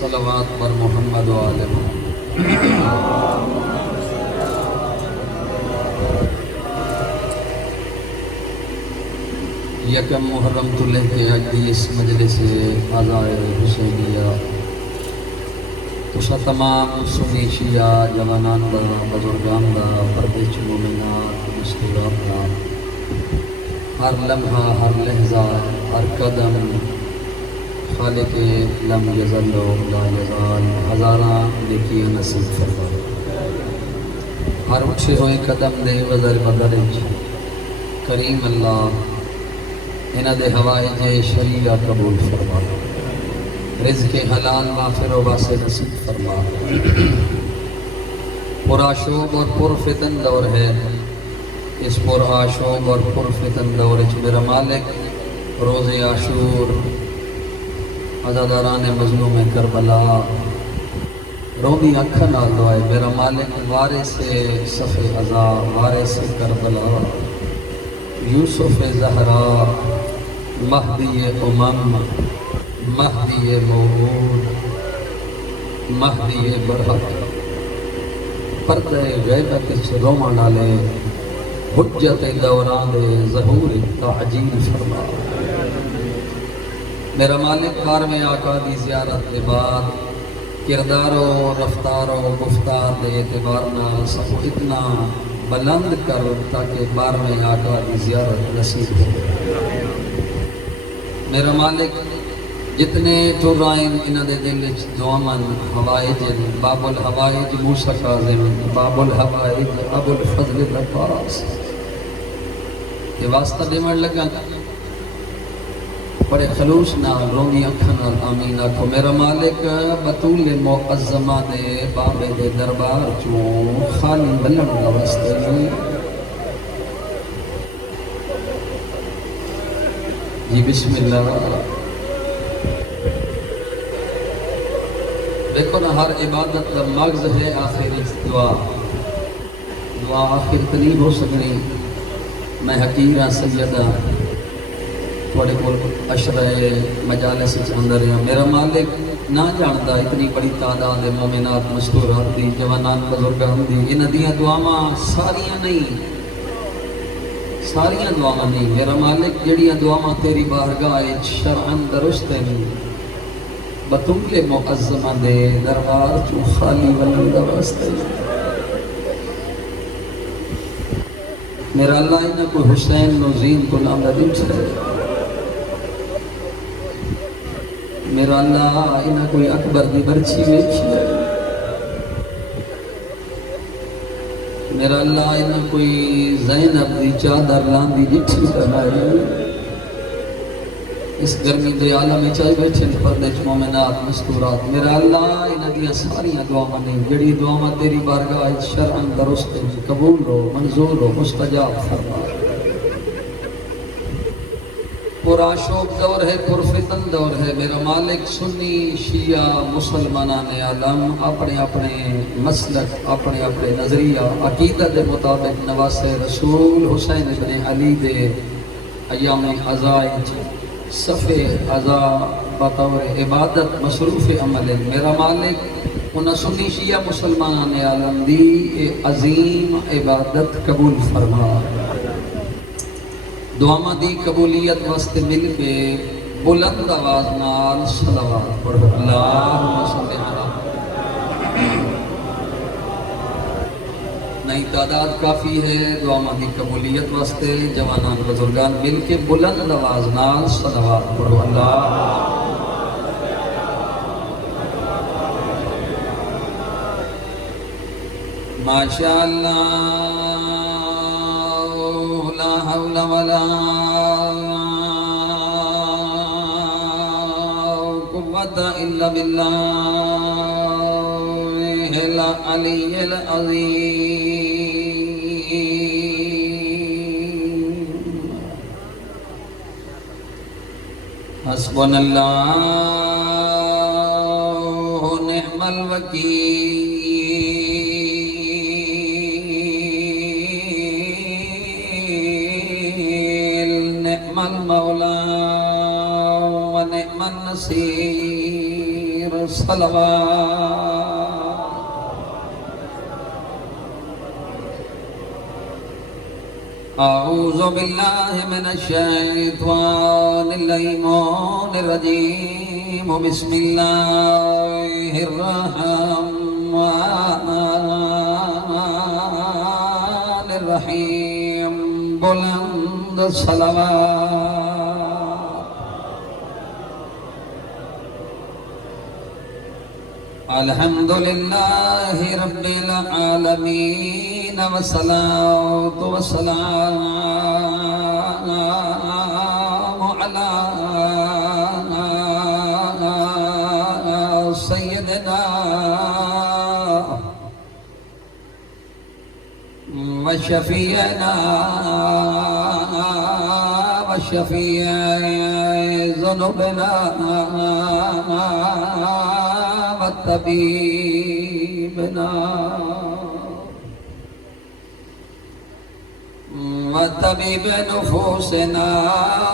صلوات پر محمد و آل محمد۔ یکم محرم تو لے کے آج دی اس مجلس آزائے حسینیہ تو تمام سنی شیعہ جوانان دا بزرگان دا پردیش مومنات مستورات دا ہر لمحہ ہر لحظہ ہر قدم خالق لم یزل و لا یزال ہزاراں نیکی نصیب فرما۔ ہر اٹھے ہوئے قدم دے وزر بدرج کریم اللہ انہ دے ہوائج شریعہ قبول فرما، رزق حلال وافر و واسع نصیب فرما۔ پرآشوب اور پرفتن دور ہے، اس پرآشوب اور پرفتن دور ہے میرا مالک روز عاشور عزاداران مظلوم کربلا رونی اکھن نال دعائے میرا مالک وارث صف عزا وارث کربلا یوسف زہرا مہدی امم مہدی موعود مہدی برحق پردہ غیبت روما ڈالے حجت دوران ظہور تعجیل فرما۔ میرا مالک بار میں آقا دی زیارت کے بعد کردار و رفتار و گفتار دے اعتبار نہ سب اتنا بلند کر تاکہ بار میں آقا دی زیارت نصیب ہو۔ میرا مالک جتنے ٹرائن انہ دے دل دعامن ہوائج باب الحوائج موسیٰ کاظم باب الحوائج ابو الفضل العباس یہ واسطہ دیمڑ لگا بڑے خلوص نال رونی اکھن نال آمین آکھو میرا مالک بطول معظمہ دے بابے دے دربار چوں خالی بلن دا واسطے جی بسم اللہ۔ دیکھو نا ہر عبادت کا مغز ہے آخر دعا، دعا آخر قریب ہو سکنی۔ میں حقیرہ سیدہ تھوڑے کو اشرہ مجالس اندر ہے میرا مالک نہ جانتا اتنی بڑی تعداد مومنات مستورات دی جوانان بزرگان دی ان دیاں دعاواں ساریاں دعاواں نہیں میرا مالک جڑیاں دعاواں تیری بارگاہ شرعن درست ہیں بطول معظمہ دے دربار چوں خالی ولن دا واسطے میرا اللہ انہاں کو حسین نو زین کو نام دا دن سے میرا اللہ انہاں کوئی اکبر دی برچی ویچی ہے میرا اللہ انہاں کوئی زینب دی چادر لاندی جٹھی کرنائی اس گرمی دے عالم چاہی بیٹھے پردیش مومنات مستورات میرا اللہ انہاں دیا ساریاں دعاواں نہیں جڑی دعاواں تیری بارگاہ شرعن درست قبول ہو منظور ہو مستجاب فرما۔ پرآشوب دور ہے پرفتن دور ہے میرا مالک سنی شیعہ مسلمانان عالم اپنے اپنے مسلک اپنے اپنے نظریہ عقیدت دے مطابق نواس رسول حسین ابن علی دے ایام عزائج صف عزا بطور عبادت مصروف عمل میرا مالک انہاں سنی شیعہ مسلمانان عالم دی عظیم عبادت قبول فرما۔ دعاواں دی قبولیت واسطے مل کے بلند آواز نال صلوات پڑھو اللہم صلی علی نئی تعداد کافی ہے دعاواں دی قبولیت واسطے جوانان بزرگان مل کے بلند آواز نال صلوات پڑھو اللہ ماشاءاللہ لا حول ولا قوة إلا بالله العلي العظيم حسبنا الله نعم الوكيل المولى ونعم النصير صلوات اعوذ باللہ من الشیطان اللعین الرجیم بسم اللہ الرحمن الرحیم بلند صلوات الحمدللہ رب العالمین والصلاة والسلام علی سیدنا وشفیعنا وشفیع ذنوبنا وطبیبنا وطبیب نفوسنا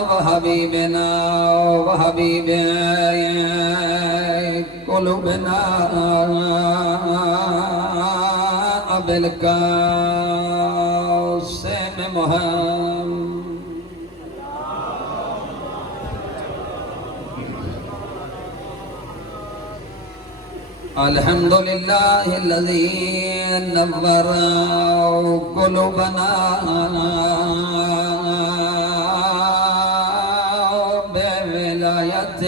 وحبیبنا وحبیب قلوبنا بالقاسم محمد الحمدللہ الذی نور قلوبنا بولایت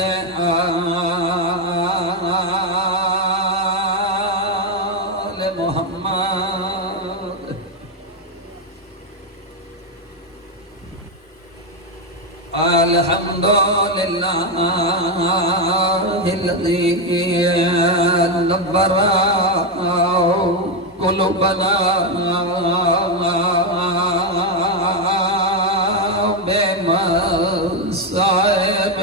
آل محمد الحمدللہ الذی نور قلوبنا بمصائب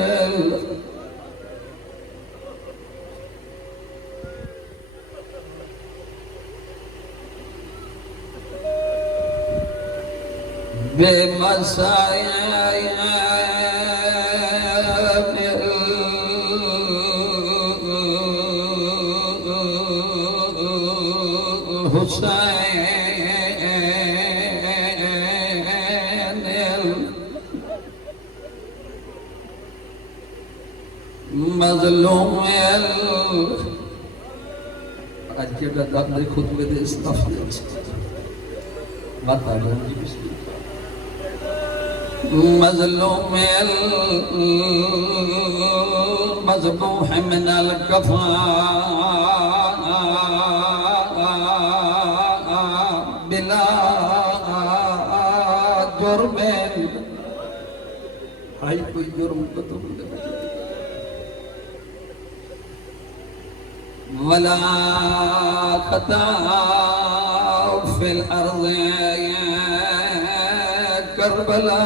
مظلوم آج کے بعد میں خطبے دے استغفار بات آ رہا ہے مظلوم مذبوح من القفا بلا جرم آئی کوئی جرم کو تو ولا خطا في الأرض کربلا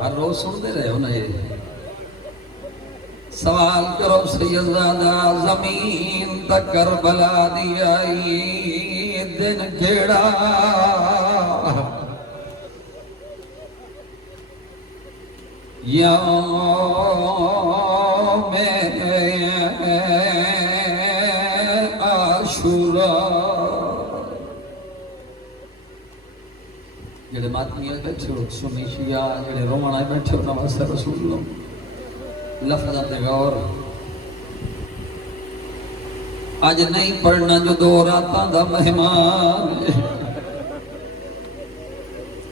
ہر روز سنتے رہے ہو نا یہ سوال کرو سیدزادہ زمین تک کربلا دیا دن جیڑا یوم عاشوراء جڑے ماتمی آئے بیٹھے ہو سنی شیعہ جڑے رومن آئے بیٹھے ہو نواستے رسول اللہ لفظات غور آج نہیں پڑھنا جو دو راتاں دا مہمان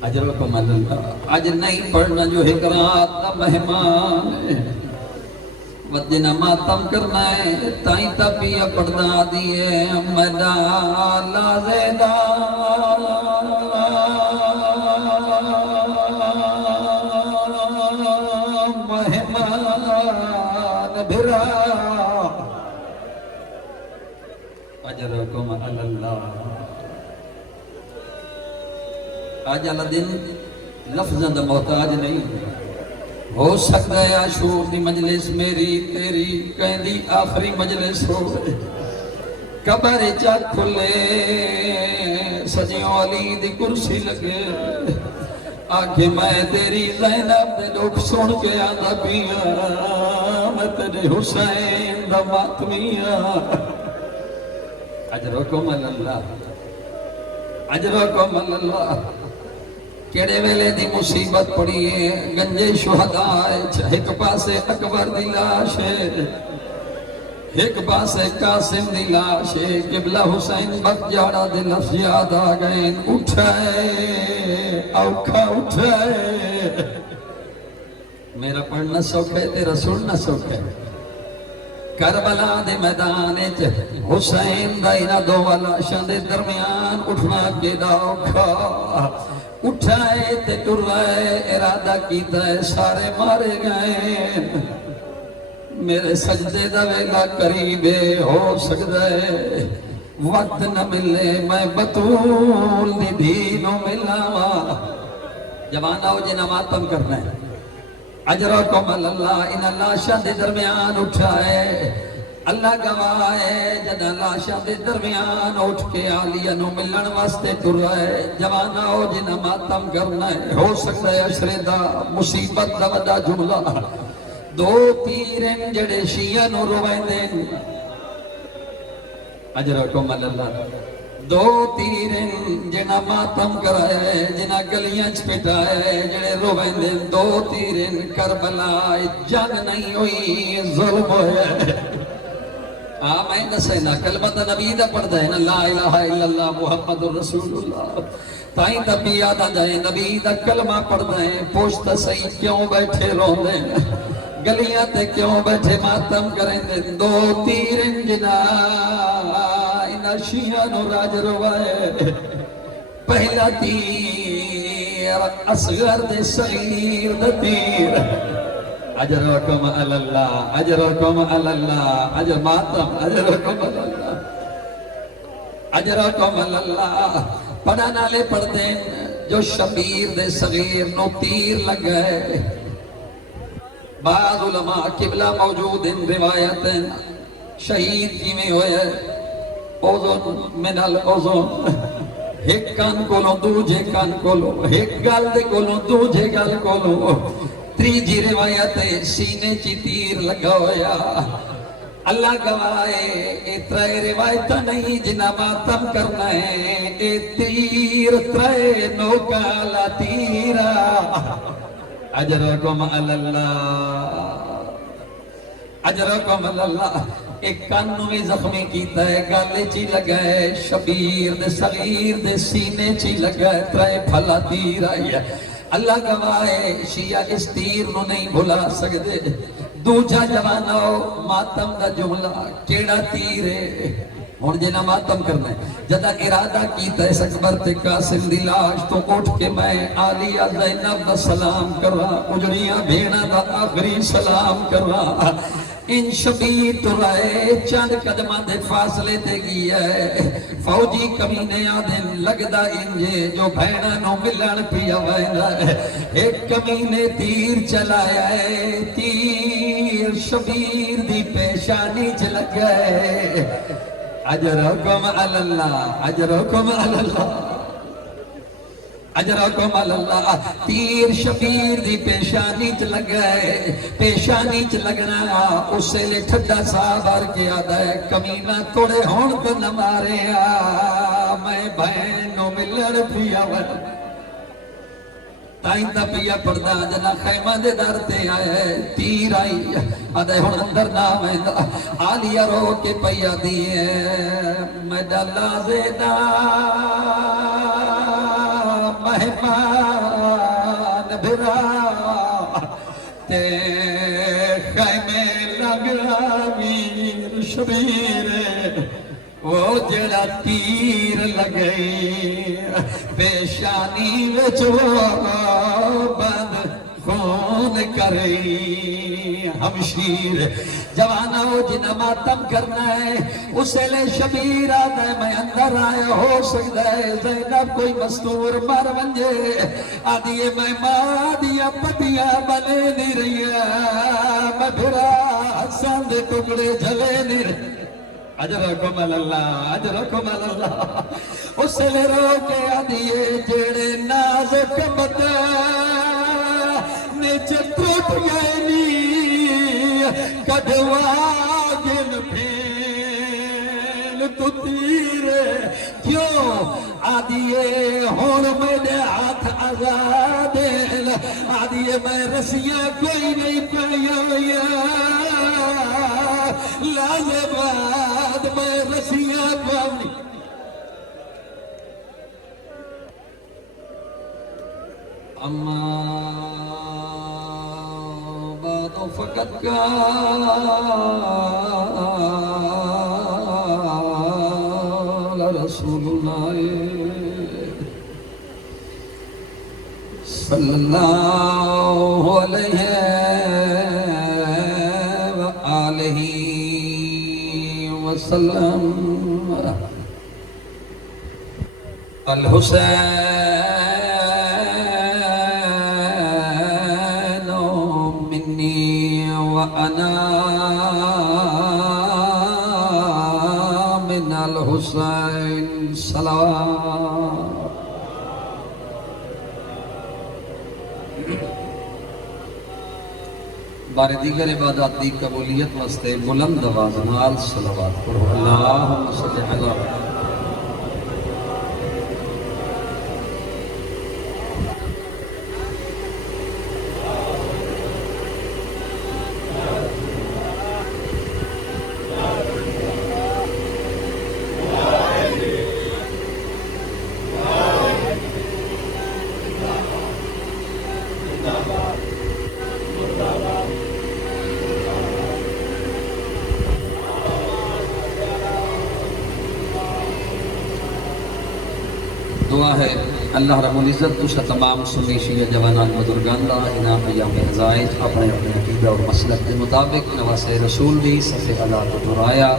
اجرکم اللہ آج نہیں پڑھنا جو ایک رات دا مہمان ودنا ماتم کرنا ہے تائیں تبیہ پڑھنا دیئے مدہ لازیدہ مہمان بھرا اجرکم اللہ آج اللہ دن لفظاں دا محتاج نہیں ہو سکتا ہے عاشور دی مجلس میری تیری کہیں دی آخری مجلس ہو قبر چا کھلے سجیوں علی دی کرسی لگے آکھے میں تیری زینب دے لوگ سن کے آدھا پیاں تیرے حسین دا ماتمیہ اجرکم اللہ اجرکم اللہ کیڑے ویلے دی مصیبت پڑی ہے گنجے شہداء ایک پاسے اکبر دی لاش ہے ایک پاسے قاسم دی لاش ہے قبلہ حسین بک جاڑا دے لفظ یاد آ گئے اٹھائے اوکھا اٹھائے میرا پڑھنا سوکھ ہے تیرا سننا سوکھ ہے کربلا دے میدان حسین دا انہا دو لاشاں دے درمیان اٹھنا کے دا اوکھا اٹھائے تے ٹرائے ارادہ کیتا ہے سارے مارے گئے میرے سجدے دا ویلا قریبے ہو سکتا ہے وقت نہ ملے میں بطول دی دینوں ملاوا جوانا ہو جنہ ماتم کرنا ہے اجرکم اللہ ان لاشاں دے درمیان اٹھائے اللہ گواہ ہے جدہ لاشاں دے درمیان اٹھ کے آلیہ نو ملن واسطے ترائے جوانا ہو جنہ ماتم کرنا ہے ہو سکتا ہے اشرے دا مصیبت دا ودا جملہ دو تیریں جڑے شیعہ نو روائیں دیں اجرکم اللہ دو تیریں جنہ ماتم کرایا ہے جنہ گلیاں چپٹایا ہے جڑے روائیں دیں دو تیریں کربلا جنگ نہیں ہوئی ظلم ہوئے میں دسینا کلمت نبی دا پڑھ دیں لا الہ الا اللہ محمد رسول اللہ تائیں دا بیاد آ جائیں نبی دا کلمہ پڑھ دیں پوچھتا صحیح کیوں بیٹھے رو دیں گلیاں تے کیوں بیٹھے ماتم کریں دیں دو تیریں جنا انہا شیعہ نو راج روائے پہلا تیر اصغر دے صغیر دے تیر اجرکم اللہ اجرکم اللہ اجر ماتم اجرکم اللہ اجرکم اللہ پڑھانا لے پڑھ دیں جو شبیر دے صغیر نو تیر لگ گئے بعض علماء قبلہ موجود ان روایتیں شہید کی میں ہوئے اوزن من الاوزن ایک کان کولو دوجے کان کولو ایک گال دے کولو دوجے گال کولو تریجی روایت سینے چی تیر لگا ہویا اللہ گوائے اے ترائے روایت نہیں جنہ ماتم کرنا ہے اے تیر ترائے نوکالا تیرا اجرکم اللہ اجرکم اللہ ایک کانو میں زخمی کیتا ہے گالے چی لگا ہے شبیر دے صغیر دے سینے چی لگا ہے ترائے پھلا تیر آئی ہے اللہ گواہ شیعہ اس تیر نو نہیں بھلا سکتے دوجہ جوانو ماتم دا جملہ کیڑا تیر ہے ہون جنہ ماتم کرنا ہے جدہ ارادہ کیتا ہے اکبر تے قاسم دی لاش تو اٹھ کے میں آلیہ زینب دا سلام کر رہا اجڑیاں بھیڑا دا آخری سلام کر رہا ان شبیر تو رائے چند قدمہ دے فاصلے تے گیا ہے فوجی کمینے آدھن لگدا انجے جو بھیڑا نو ملن پیا وینا ہے ایک کمینے تیر چلایا ہے تیر شبیر دی پیشانی چلگ گئے اجرکم اللہ اجرکم اللہ اجرکم اللہ تیر شبیر دی پیشانی چ لگائے پیشانی چ لگنا اسے لے ٹھڈا صاحب آر کے آدھا ہے کمینہ توڑے ہون تو نہ مارے میں بہنوں ملڑ پیا ور تائیں تا پیا پڑھدا جنا خیمہ دے در تے آئے تیر آئی آدھے ہون اندر نام ہے آلیہ رو کے پیا دیئے میں ڈالا زیدہ مہمان بھرا تے خیمے لگا میر شبیر وہ جڑا تیر لگئی پیشانی وچ وہ بند خون کرئی ہمشیر جوانا ہو جنہ ماتم کرنا ہے اسے لے شبیر آتا ہے میں اندر آیا ہو سکتا ہے زینب کوئی مستور مر ونجے آدھیے میں ماں دیا پتیا بلے نہیں رہی میں بھرا حسن دے ٹکڑے جلے نہیں رہی اجرکم اللہ اجرکم اللہ اسے لے رو کے آدھیے جیڑے نازک بتا نیچے ٹوٹ گئے نی کٹوا گن پھیل تو تیرے کیوں آدھیے ہون میرے ہاتھ آزادے آدھیے میں رسیاں کوئی نہیں پایا لالے بعد میں رسیاں پاؤں اما بعد فقط قال رسول اللہ صلی اللہ علیہ وآلہ وسلم الحسین منی وانا من الحسین صلوات بار دیگر عبادات دی قبولیت واسطے بلند آواز نال صلوات پڑھو اللہم صلی علی دعا ہے اللہ رب العزت تشا تمام سنی شیعہ جوانان بزرگان دا انہاں ایام عزائج اپنے اپنے عقیدہ اور مسلک کے مطابق نواس رسول بھی صفِ اللہ کو درایا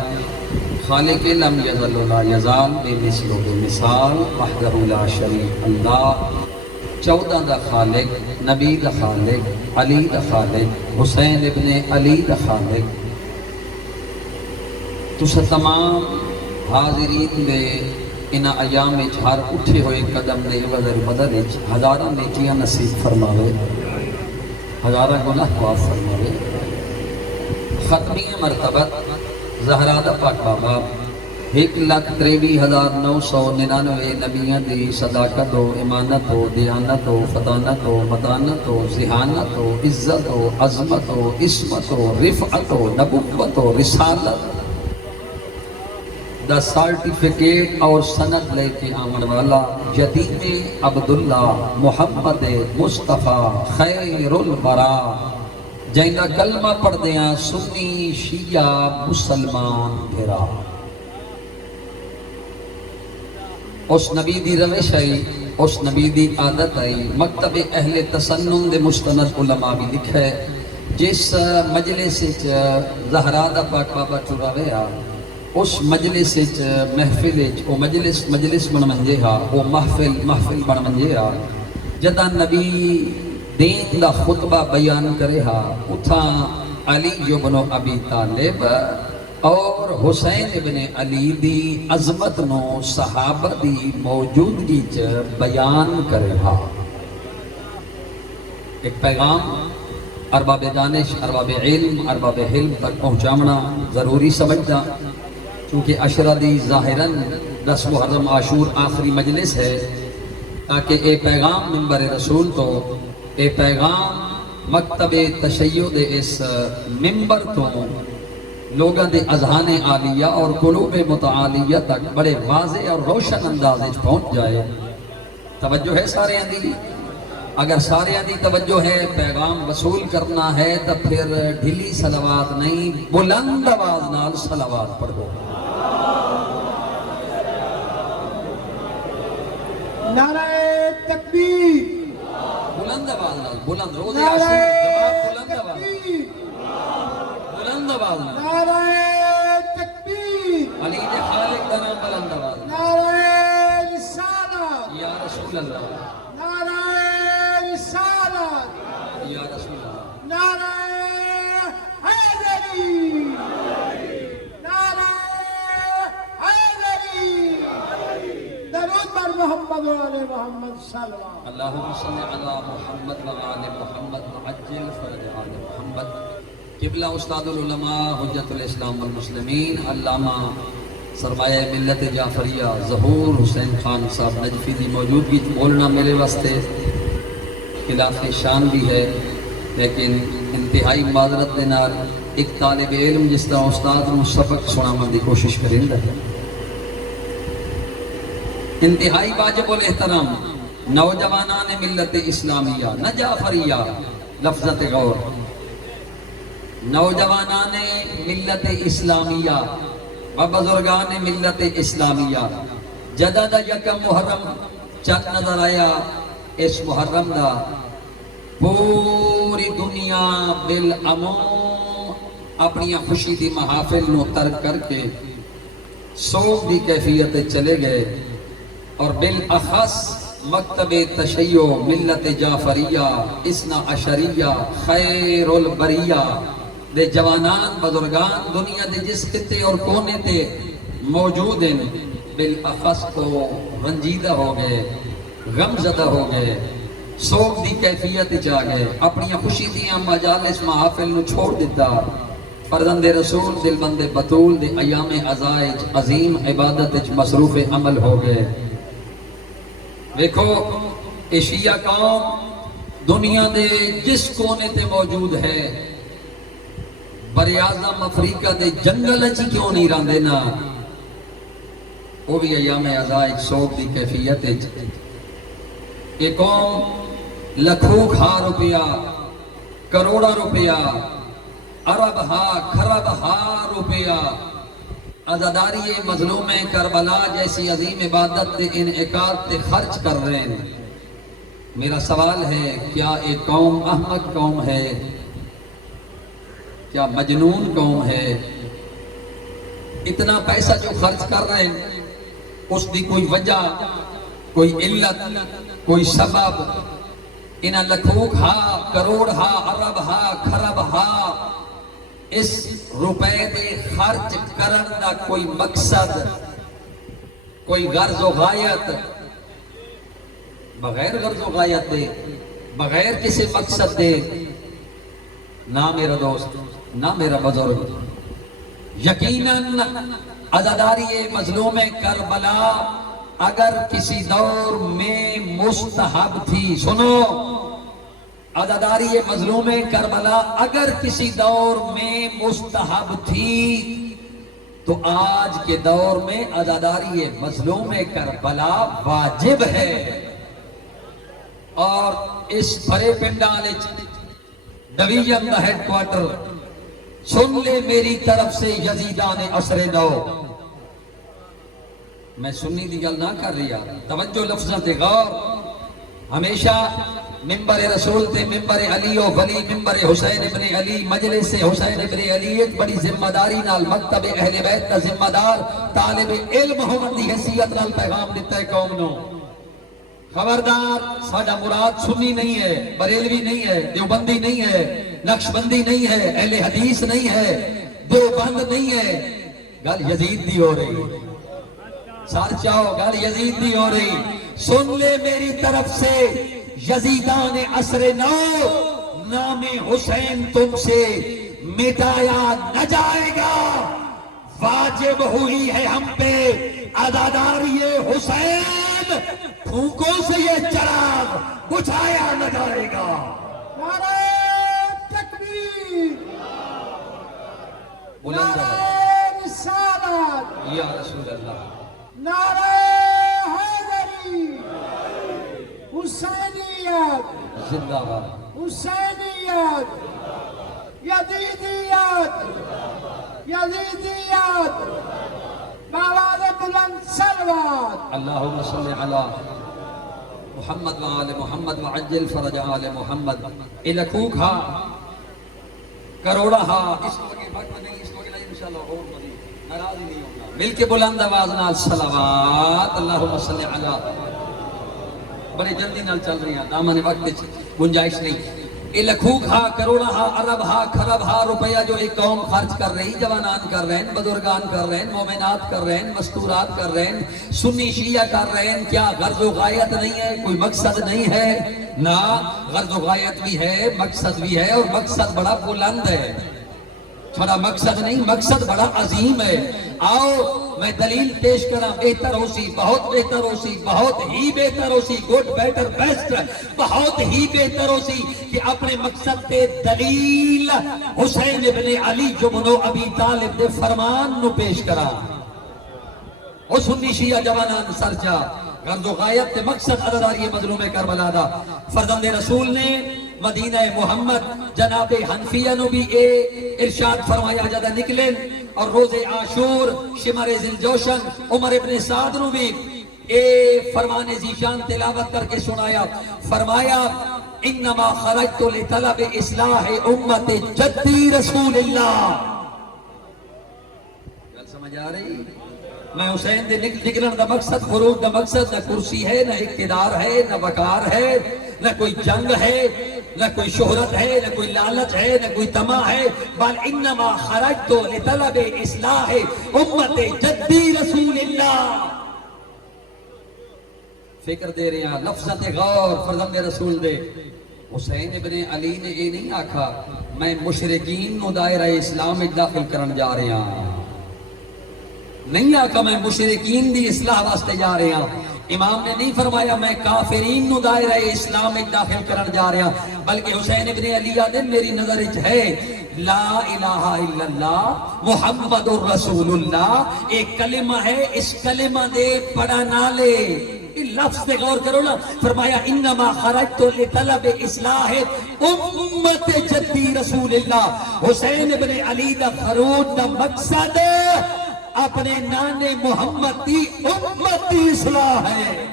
خالق لم یزل لا یزال بے مثل و بے مثال وحدہ لا شریک اللہ 14 دا خالق نبی دا خالق علی دا خالق حسین ابن علی دا خالق تشا تمام حاضرین میں انہاں ایام ہر اٹھے ہوئے قدم دے وزر مدد ہزارہ نیکیاں نصیب فرماوے ہزارہ گناہ معاف فرماوے ختمی مرتبت زہرادہ پاک بابا 1,63,999 نبیاں دی صداقت و امانت و دیانت و فطانت و متانت و ذہانت و عزت و عظمت و عصمت و رفعت و نبوت و رسالت دا سارٹیفکیٹ اور سند لے کے آمن والا جدید عبداللہ محمد مصطفیٰ خیر البرا جائنہ کلمہ پڑھ دیاں سنی شیعہ مسلمان بھیرا اس نبی دی روش آئی اس نبی دی عادت آئی مکتب اہل تسنن دے مستند علماء بھی لکھے جس مجلس زہرادہ پاک بابا چراوے اس مجلس محفل وہ مجلس بن منجے وہ محفل بن منجے جدا نبی دین دا خطبہ بیان کرے اتھا علی بن ابی طالب اور حسین ابن علی دی عظمت نو صحابہ دی موجودگی بیان کرے ایک پیغام ارباب دانش ارباب علم ارباب حلم تک پہنچامنا ضروری سمجھتا چونکہ عشرہ دی ظاہراً 10 محرم عاشور آخری مجلس ہے تاکہ اے پیغام منبر رسول تو اے پیغام مکتب تشیع دے اس منبر تو لوگاں دے اذہان عالیہ اور قلوب متعالیہ تک بڑے واضح اور روشن اندازے پہنچ جائے توجہ ہے سارے اندی اگر سارے اندی توجہ ہے پیغام وصول کرنا ہے تو پھر ڈھیلی صلوات نہیں بلند آواز نال صلوات پڑھو نعرہ تکبیر بلند آواز نال بلند روز نعرہ بلند آواز نال نعرہ تکبیر علی دے خالق دا نام بلند آواز نعرہ رسالت یا رسول اللہ نعرہ رسالت یا رسول اللہ نعرہ حیدری نعرہ حیدری درود بر محمد و آل محمد صلی اللہ علیہ اللہم صلی علی محمد و آل محمد وعجل فرج آل محمد قبلہ استاد العلماء حجت الاسلام والمسلمین علامہ سرمایہ ملت جعفریہ ظہور حسین خان صاحب نجفی دی موجودگی بولنا میرے واسطے خلاف شان بھی ہے، لیکن انتہائی معذرت دے نال ایک طالب علم جس طرح استاد نو سبق سناون دی کوشش کریندا ہے۔ انتہائی واجب الاحترام نوجوانان ملت اسلامیہ نہ جعفریہ، لفظت غور، نوجوانان ملت اسلامیہ و بزرگان ملت اسلامیہ جدہ دا یکم محرم چک نظر آیا، اس محرم دا پوری دنیا بالعموم اپنی خوشی دی محافل نو ترک کر کے سوگ دی کیفیت چلے گئے، اور بالاخص مکتب تشیع ملت جعفریہ اثنا عشریہ خیر البریہ دے جوانان بزرگان دنیا دے جس خطے اور کونے تے موجود ہیں بالاخص تو رنجیدہ ہو گئے، غم زدہ ہو گئے، سوگ دی کیفیت جا گئے، اپنی خوشی دیاں مجالس محافل نو چھوڑ دیتا، فرزند رسول دل بند بطول دے ایام عزائج عظیم عبادت مصروف عمل ہو گئے۔ دیکھو ایشیا قوم دنیا دے جس کونے تے موجود ہے، براعظم افریقہ دے جنگل اچھی کیوں نہیں راندے نا، وہ بھی ایام عزائج سوگ دی کیفیت ہے۔ یہ قوم لکھوں کھا روپیہ، کروڑا روپیہ، ارب ہا کھرب ہا روپیہ عزاداری مظلوم کربلا جیسی عظیم عبادت دے انعقاد تے خرچ کر رہے ہیں۔ میرا سوال ہے، کیا ایک قوم احمق قوم ہے؟ کیا مجنون قوم ہے؟ اتنا پیسہ جو خرچ کر رہے ہیں اس دی کوئی وجہ، کوئی علت، کوئی سبب؟ انہاں لکھوں ہا کروڑ ہا ارب ہا کھرب ہا اس روپے دے خرچ کرن دا کوئی مقصد، کوئی غرض و غایت؟ بغیر غرض و غایت دے، بغیر کسی مقصد دے، نہ میرا دوست نہ میرا بزرگ، یقیناً عزاداری مظلوم کربلا اگر کسی دور میں مستحب تھی، سنو، عزاداری مظلوم کربلا اگر کسی دور میں مستحب تھی تو آج کے دور میں عزاداری مظلوم کربلا واجب ہے۔ اور اس بڑے پنڈال ڈویژن دا ہیڈ کوارٹر سن لے میری طرف سے یزیدان عصر نو، میں سنی دی گل نہ کر رہا، توجہ لفظاں تے غور، ہمیشہ ممبر رسول تے ممبر علی و ولی ممبر حسین ابن علی مجلس حسین ابن علی ایک بڑی ذمہ داری نال مکتب اہل بیت کا ذمہ دار طالب علم ہونے دی حیثیت نال پیغام دیتا ہے قوم نو۔ خبردار، ساڈا مراد سنی نہیں ہے، بریلوی نہیں ہے، دیوبندی نہیں ہے، نقشبندی نہیں ہے، اہل حدیث نہیں ہے، دیوبند نہیں ہے، گل یزید دی ہو رہی، سار چاہو گل یزید دی ہو رہی۔ سن لے میری طرف سے، یزیدان عصر نو، نام حسین تم سے مٹایا نہ جائے گا، واجب ہوئی ہے ہم پہ عزاداری حسین، پھونکوں سے یہ چراغ بجھایا نہ جائے گا۔ نعرہ تکبیر، بلند نعرہ رسالت، یا رسول اللہ، نعرہ حیدری، حسینیت، زندہ باد، حسینیت، یزیدیت، یزیدیت، بآواز بلند صلوات۔ اللہم صلی علی محمد وآل محمد وعجل فرج آل محمد۔ اے لکھوں کھا کروڑا ہا، اس کو آگے بھٹ نہیں، اس کو آگے نہیں، انشاءاللہ اور مزید ناراض نہیں ہوگا، مل کے بلند آواز نال صلوات۔ اللہم صلی علی، بڑے جلدی نال چل رہی ہیں، دامن وقت گنجائش نہیں۔ یہ لکھوں ہا کروڑا ہا ارب ہا کھرب ہا روپیہ جو ایک قوم خرچ کر رہی، جوانان کر رہے ہیں، بزرگان کر رہے ہیں، مومنات کر رہے ہیں، مستورات کر رہے ہیں، سنی شیعہ کر رہے ہیں، کیا غرض و غایت نہیں ہے؟ کوئی مقصد نہیں ہے؟ نہ، غرض و غایت بھی ہے، مقصد بھی ہے، اور مقصد بڑا بلند ہے۔ تھوڑا مقصد نہیں، مقصد بڑا عظیم ہے. آؤ میں دلیل پیش کرا، بہتر ہو سی، بہت بہتر ہو سی، بہت ہی بہتر ہو سی، گڈ بیٹر بیسٹ، بہت ہی بہتر ہو سی کہ اپنے مقصد تے دلیل حسین ابن علی جو بنو ابی طالب دے فرمان نو پیش کرا. او سنی شیعہ جوانان سرجا غرض و غایت تے مقصد عدداری مظلوم کربلا دا. فرزند رسول نے مدینہ محمد جناب حنفیہ نو بھی اے ارشاد فرمایا جدا نکلے، اور روز عاشور شمر ذوالجوشن عمر ابن سعد نو بھی اے فرمان ذیشان تلاوت کر کے سنایا. فرمایا انما خرجت لطلب اصلاح امت جدی رسول اللہ. گل سمجھ آ رہی؟ میں حسین دے نکلن دا مقصد، خروج دا مقصد نہ کرسی ہے، نہ اقتدار ہے، نہ وقار ہے، نہ کوئی جنگ ہے، نہ کوئی شہرت ہے، نہ کوئی لالچ ہے، نہ کوئی طمع ہے، بل انما خرجت لطلب اصلاح امت جدی رسول اللہ. فکر دے رہے ہیں لفظت غور فرزند رسول دے. حسین ابن علی نے یہ نہیں آکھا میں مشرکین نو دائرہ اسلام میں داخل کرن جا رہے ہیں، نہیں آکھا میں مشرکین دی اصلاح واسطے جا رہے ہیں. امام نے نہیں فرمایا میں کافرین نو دائرہ اسلام میں داخل کرن جا رہے ہیں، بلکہ حسین ابن علی نے میری نظر ہے لا الہ الا اللہ محمد الرسول اللہ ایک کلمہ ہے، اس کلمہ دے پڑھا نالے لفظ پہ غور کرو نا. فرمایا انما خرجت لطلب اصلاح امت جدی رسول اللہ. حسین ابن علی دا خروج دا مقصد اپنے نانے محمد دی امت دی اصلاح ہے،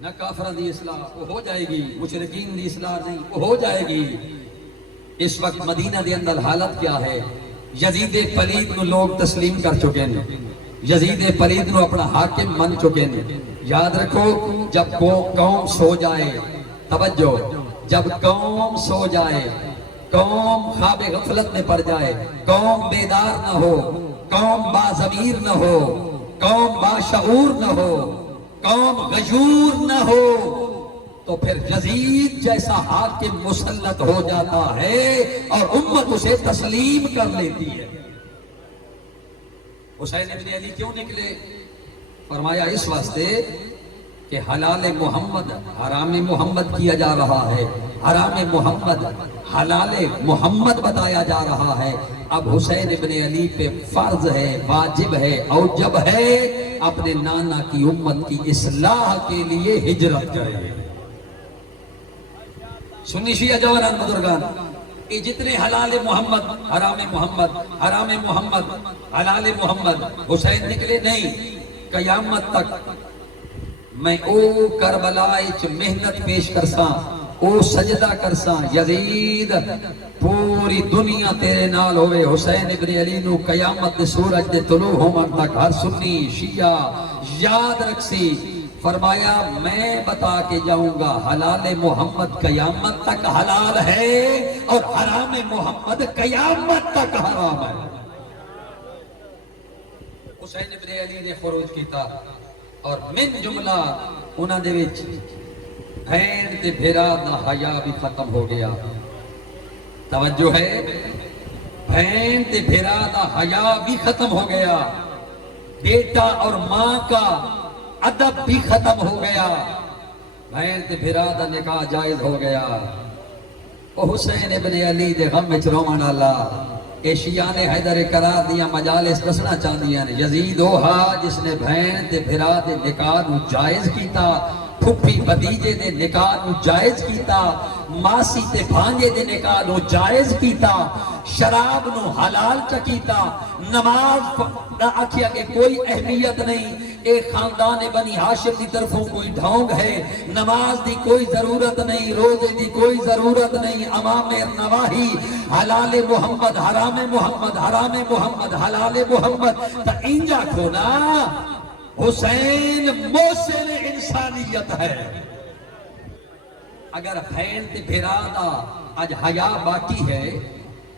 نہ کافران دی اصلاح. وہ ہو جائے گی، مشرکین دی اصلاح نہیں، وہ ہو جائے گی. اس وقت مدینہ دے اندر حالت کیا ہے؟ یزید پلید نو لوگ تسلیم کر چکے ہیں، یزید پلید نو اپنا حاکم من چکے ہیں. یاد رکھو جب قوم سو جائے، توجہ، جب قوم سو جائے، قوم خواب غفلت میں پڑ جائے، قوم بیدار نہ ہو، قوم باضمیر نہ ہو، قوم باشعور نہ ہو، قوم غیور نہ ہو، تو پھر یزید جیسا حاکم مسلط ہو جاتا ہے اور امت اسے تسلیم کر لیتی ہے. حسین ابن علی کیوں نکلے؟ فرمایا اس واسطے کہ حلال محمد حرام محمد کیا جا رہا ہے، حرام محمد حلال محمد بتایا جا رہا ہے. اب حسین ابن علی پہ فرض ہے، واجب ہے، اوجب ہے اپنے نانا کی امت کی اصلاح کے لیے ہجرت کرے. سنی شیعہ جوانان بزرگان، یہ جتنے حلال محمد حرام محمد حرام محمد حلال محمد حسین نکلے نہیں، قیامت تک میں او کربلا وچ محنت پیش کرساں، او سجدہ کرساں. یزید پوری دنیا تیرے نال ہوئے، حسین ابن علی نو قیامت دے سورج دے طلوع ہومن تک ہر سنی شیعہ یاد رکھسی. فرمایا میں بتا کے جاؤں گا حلال محمد قیامت تک حلال ہے اور حرام محمد قیامت تک حرام ہے. حسین ابن علی نے خروج کیتا اور من جملہ انہاں دے وچ بھین تے بھیرا دا حیا بھی ختم ہو گیا. توجہ ہے، بھین تے بھیرا دا حیا بھی ختم ہو گیا، بیٹا اور ماں کا ادب بھی ختم ہو گیا، بھین تے بھیرا دا نکاح جائز ہو گیا. او حسین ابن علی دے غم وچ روون والا اے شیعہ نے حیدر قرار دیا مجالس دسنا چاہندیاں نے. یزید او ہا جس نے بھین تے بھرا دے نکاح نو جائز کیتا، پھپھی بھتیجے دے نکاح نو جائز کیتا، ماسی تے بھانجے دے نکاح نو جائز کیتا، شراب نو حلال چکیتا، نماز نہ آکھیا کہ کوئی اہمیت نہیں، ایک خاندان بنی ہاشم دی طرفوں کوئی ڈھونگ ہے، نماز دی کوئی ضرورت نہیں، روزے دی کوئی ضرورت نہیں، امامر نواہی حلال محمد حرام محمد حرام محمد حلال محمد. تا انجا کھونا حسین محسن انسانیت ہے. اگر بھین تے بھرا دا اج حیا باقی ہے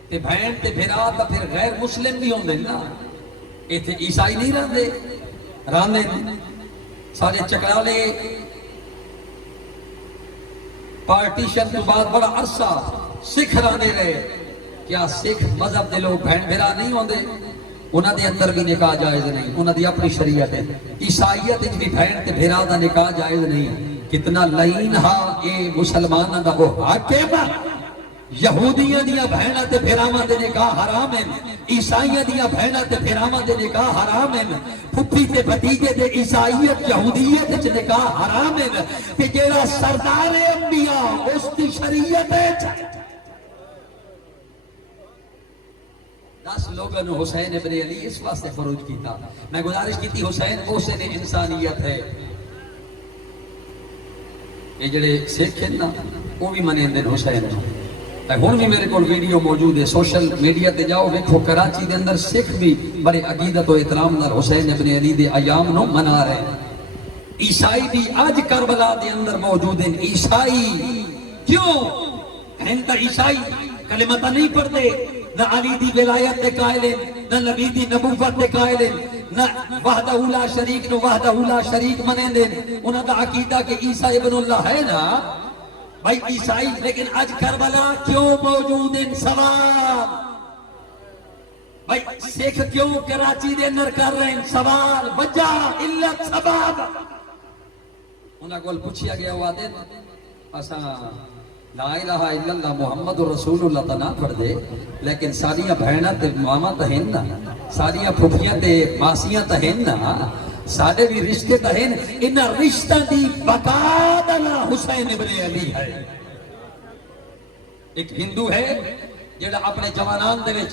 تے بھین تے بھرا دا پھر غیر مسلم بھی ہوندے نا. ایتھے عیسائی نہیں رہندے، راندے سارے چکرالے پارٹیشن تو بعد بڑا عرصہ سکھ راندے رہے کیا سکھ مذہب دے لوگ بہن بھرا نہیں ہوندے انہاں دے اندر بھی نکاح جائز نہیں انہاں دی اپنی شریعت ہے عیسائیت وچ بھی بہن تے بھرا دا نکاح جائز نہیں کتنا لعین ہا اے مسلماناں دا وہ حاکم یہودیاں دیاں بہناں تے بھراواں دے نکاح حرام ہیں عیسائیاں دیاں بہناں تے بھراواں دے نکاح حرام ہیں پھپھی تے بھتیجے دے عیسائیت یہودیت وچ نکاح حرام ہیں تے جیڑا سردار انبیاء اس دی شریعت ہے 10 لوگوں نے حسین ابن علی اس واسطے خروج کیتا میں گزارش کی تھی حسین حسین انسانیت ہے یہ جڑے سکھ ہیں نا وہ بھی منیندے حسین ہن بھی میرے کول ویڈیو موجود ہے سوشل میڈیا تے جاؤ ویکھو کراچی دے اندر سکھ بھی بڑے عقیدت و احترام نال حسین ابن علی دے ایام نو منا رہے ہیں عیسائی بھی آج کربلا دے اندر موجود ہیں عیسائی کیوں ہیں تا عیسائی کلمہ نہیں پڑھتے نہ علی دی ولایت دے قائل ہیں نہ نبی دی نبوت دے قائل ہیں نہ وحدہ لا شریک نو وحدہ لا شریک منیندے انہاں دا عقیدہ کہ عیسی ابن اللہ ہے نا بھائی عیسائی لیکن آج کربلا کیوں موجود ہیں سوال بھائی سکھ کیوں کراچی دے اندر کر رہے ہیں سوال وجہ علت سبب انہاں کول پوچھیا گیا ہوا دے اساں لا الہ الا اللہ محمد رسول اللہ تا نہ پڑھ دے لیکن ساریاں بہناں تے ماما تے ہیں نا ساریاں پھپھیاں تے ماسیاں تے ہیں نا سارے بھی رشتے تے ہیں ان رشتہ دی بقا دا نام حسین ابن علی ہے ایک ہندو ہے جڑا اپنے جوانان دے وچ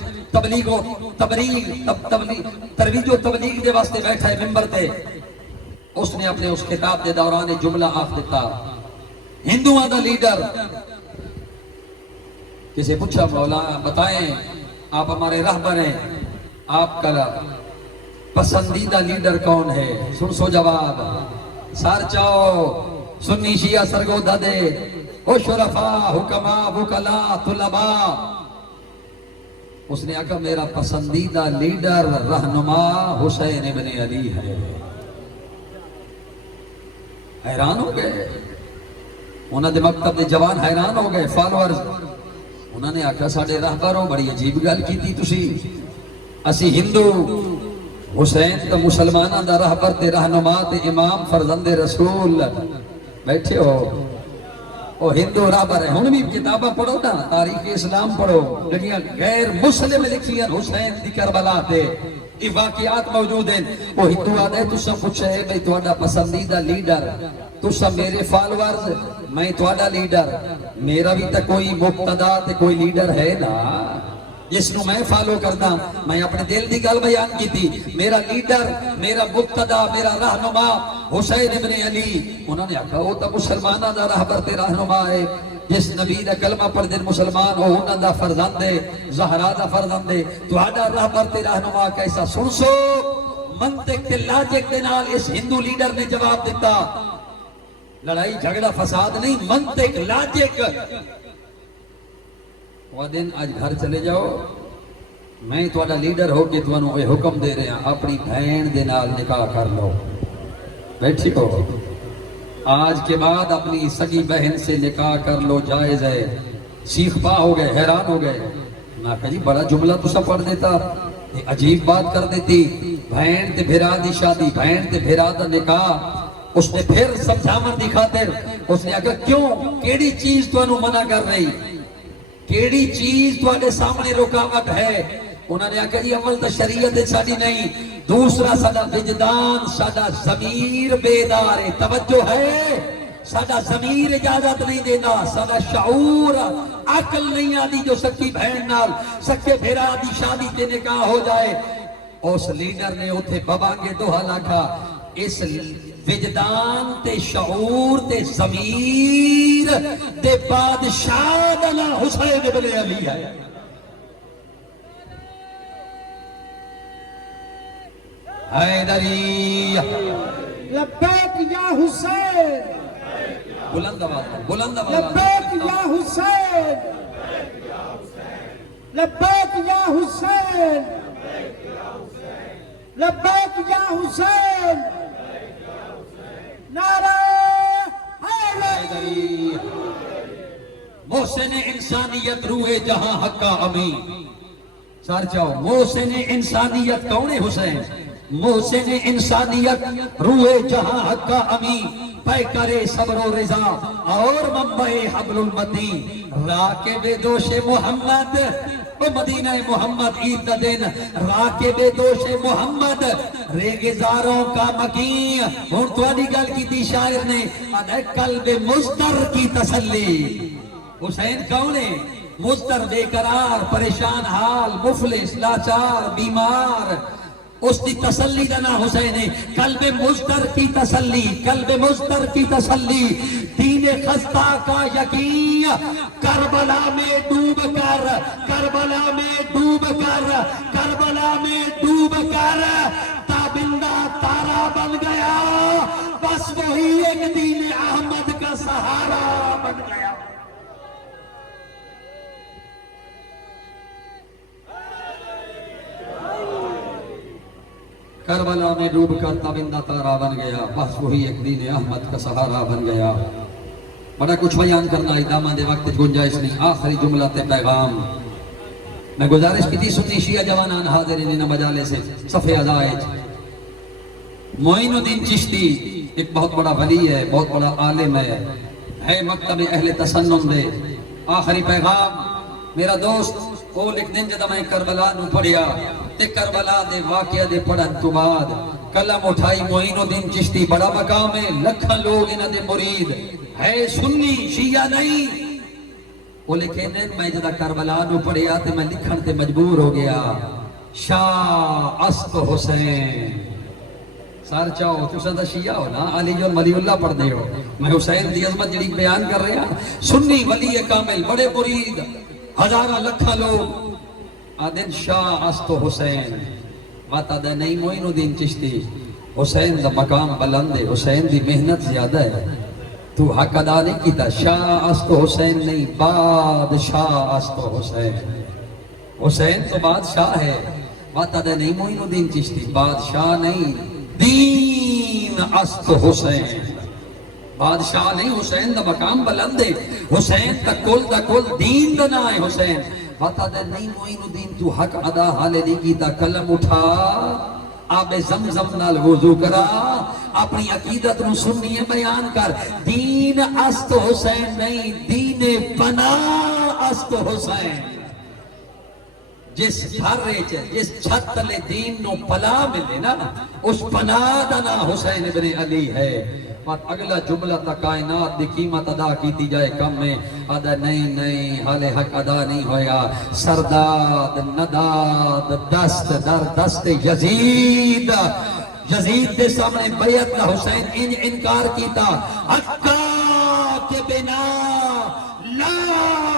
ترویج و تبلیغ دے واسطے بیٹھا ہے ممبر تے اس نے اپنے اس خطاب دے دوران جملہ آخ دیتا ہندوؤں دا لیڈر کسی پوچھا مولانا بتائیں آپ ہمارے رہبر ہیں آپ کا پسندیدہ لیڈر کون ہے سن سو جواب سار چاؤ سنی شیعہ سرگودہ دے او شرفاء حکماء وکلاء طلباء اس نے کہا میرا پسندیدہ لیڈر رہنما حسین ابن علی ہے حیران ہو گئے انہوں نے مکتب دے جوان حیران ہو گئے فالورز انہوں نے آکھا ساڑھے رہبروں بڑی عجیب گل کی تھی تسی اسی ہندو حسین تا مسلمانہ دا رہبر تے رہنما تے امام فرزند رسول بیٹھے ہو او ہندو رہبر ہے ہن بھی کتابہ پڑھو نا تاریخ اسلام پڑھو جڑیاں غیر مسلم لکھیاں حسین دی کربلا تے یہ واقعات موجود ہیں وہ ہندو آدھے تسا پوچھے ہے بھئی تواڈا پسندیدہ لیڈر تسا میرے فالورز میں تواڈا لیڈر میرا بھی تا کوئی مقتدا تے کوئی لیڈر ہے نا جس نو میں فالو کردا میں اپنے دل دی گل بیان کی تھی میرا لیڈر میرا مقتدا میرا رہنما حسین ابن علی انہوں نے کہا وہ تو مسلمانہ دا رہبر تے رہنما ہے جس نبی دا کلمہ پڑھ دے مسلمان ہو انہاں دا فرزند ہے زہرا دا فرزند ہے تہاڈا رہبر تے رہنما کیسا سن سو منطق تے لاجک دے نال اس ہندو لیڈر نے جواب دیتا لڑائی جھگڑا فساد نہیں منطق لاجک وہ دن آج گھر چلے جاؤ میں تہاڈا لیڈر ہو کے تانوں اے حکم دے رہا اپنی بہن دے نال نکاح کر لو بیٹھی ہو آج کے بعد اپنی سگی بہن سے نکاح کر لو جائز ہے سیخ پا ہو گئے حیران ہو گئے میں کہا جی بڑا جملہ تو سب پڑھ دیتا یہ عجیب بات کر دیتی بہن تے بھرا دی شادی بہن تے بھرا دا نکاح اس نے پھر سمجھامت دی خاطر اس نے کہا کیوں کیڑی چیز تانوں منع کر رہی کیڑی چیز تواڈے سامنے رکاوٹ ہے انہوں نے کہا جی اول تو شریعت ساڈی نہیں دوسرا ساڈا وجدان ساڈا ضمیر بیدار ہے توجہ ہے ساڈا ضمیر اجازت نہیں دینا ساڈا شعور عقل نہیں آدی جو سکی بہن نال سکے بھیرا دی شادی تے نکاح ہو جائے اس لیڈر نے اتھے بابانگے دوہا لکھا اس وجدان تے شعور تے ضمیر تے بادشاہ دا نام حسین ابن علی ہے حیدری لبیک یا حسین بلند آواز لبیک یا حسین لبیک یا حسین لبیک یا حسین نعرہ حیدری محسن انسانیت روح جہاں حق کا امین. سار چاہو محسن انسانیت کون ہے حسین؟ محسن انسانیت روح جہاں حق کا امین، پے کرے صبر و رضا اور منبع حبل المتین. راکب دوش محمد او مدینہ محمد عید کا دن، راکب دوش محمد ریگزاروں کا مکین. اور تو آدھی گل کی تھی شاعر نے، ادھے قلب مضطر کی تسلی. حسین کون ہے؟ مضطر، بے قرار، پریشان حال، مفلس، لاچار، بیمار، اس کی تسلی کا نام حسین ہے. قلب مضطر کی تسلی، قلب مضطر کی تسلی، دین خستہ کا یقین. کربلا میں ڈوب کر، کربلا میں ڈوب کر، کربلا میں ڈوب کر تابندہ تارا بن گیا. بس وہی ایک دین احمد کا سہارا بن گیا. کربلا میں ڈوب کر تابندہ تارا بن گیا، بس وہی ایک دین احمد کا سہارا بن گیا. بڑا کچھ بیان کرنا ہے، دامن دے وقت گنجائش نہیں. آخری جملہ تے پیغام میں گزارش کی تھی، سنی شیعہ جوانان حاضرین مجالے سے صفحہ ازائج. معین الدین چشتی ایک بہت بڑا ولی ہے، بہت بڑا عالم ہے مکتب اہل تسنن دے. آخری پیغام میرا دوست وہ لکھ دیں جدہ میں کربلا نو پڑھیا تے کربلا دے واقعہ دے پڑھن تو بعد قلم اٹھائی معین الدین چشتی. بڑا مقام ہے، لکھاں لوگ انہاں دے مرید ہے، سنی شیعہ نہیں. وہ لکھیں دیں میں جدہ کربلا نو پڑھیا تے میں لکھن تے مجبور ہو گیا، شاہ است حسین. سار چاہو تو سندہ شیعہ ہو نا، علی جو ولی اللہ پڑھ دے ہو. میں حسین دی عظمت جڑی بیان کر رہا، سنی ولی کامل، بڑے مرید، ہزارہ لکھا لوگ آدن شاہ است حسین. واتا دے نہیں معین الدین چشتی، حسین دا مقام بلند ہے، حسین دی محنت زیادہ ہے، تو حق ادا نہیں کیتا. شاہ است حسین نہیں، بادشاہ است حسین. حسین تو بادشاہ ہے. واتا دے نہیں معین الدین چشتی، بادشاہ نہیں، دین است حسین. بادشاہ نہیں، حسین دا مقام بلند ہے، حسین دا کل دین دا نا ہے حسین. بتا دے نہیں معین الدین تو حق ادا حالے نہیں کیتا، قلم اٹھا آب زمزم نال وضو کرا، اپنی عقیدت نو سنی بیان کر. دین است حسین نہیں، دین پناہ است حسین. جس گھر وچ جس چھت تلے دین نو پلا ملے نا، اس پناہ دا نا حسین ابن علی ہے. اگلا جملہ تا کائنات دی قیمت ادا کیتی جائے کم میں. آدھا نہیں حال حق ادا نہیں ہویا. سرداد نداد دست در دست یزید، یزید دے سامنے بیعت نہ حسین انکار کیتا. حقا کے بنا لا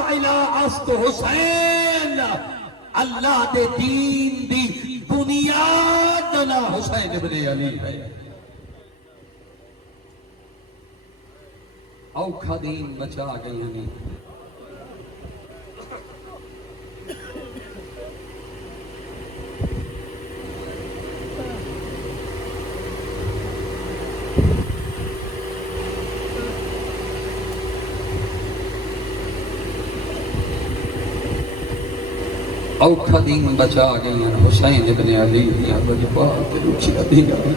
الہ است حسین، اللہ دے دین دی بنیاد نہ حسین ابن علی ہے. اوکھا دین بچا گئی ہمیں. اوکھا دین بچا گئی ہیں حسین ابن علی یا بجبا کے روچی ابھی گئی.